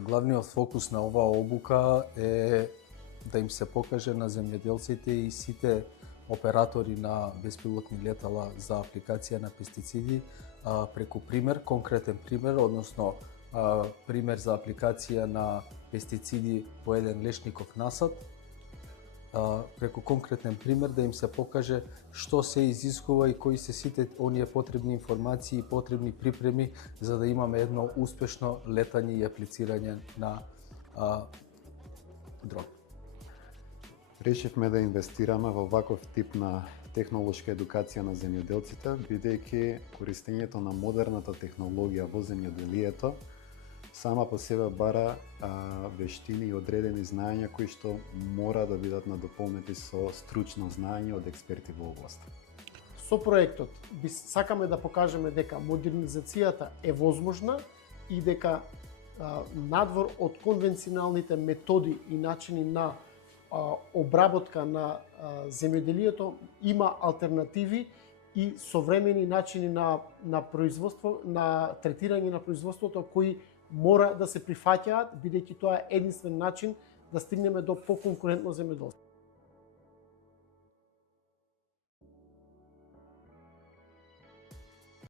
Главниот фокус на оваа обука е да им се покаже на земјоделците и сите оператори на беспилотни летала за апликација на пестициди преку пример, конкретен пример, односно пример за апликација на пестициди по еден лешников насад, преку конкретен пример да им се покаже што се изискува и кои се сите оние потребни информации и потребни припреми за да имаме едно успешно летање и аплицирање на дрон. Решивме да инвестираме во ваков тип на технолошка едукација на земјоделците, бидејќи користењето на модерната технологија во земјоделието сама по себе бара вештини и одредени знаења кои што мора да бидат надополнети со стручно знаење од експерти во област. Со проектот сакаме да покажеме дека модернизацијата е возможна и дека надвор од конвенционалните методи и начини на обработка на земјоделието има алтернативи и современи начини на производство, на третирање на производството кои мора да се прифаќаат, бидејќи тоа е единствен начин да стигнеме до поконкурентно земјоделство.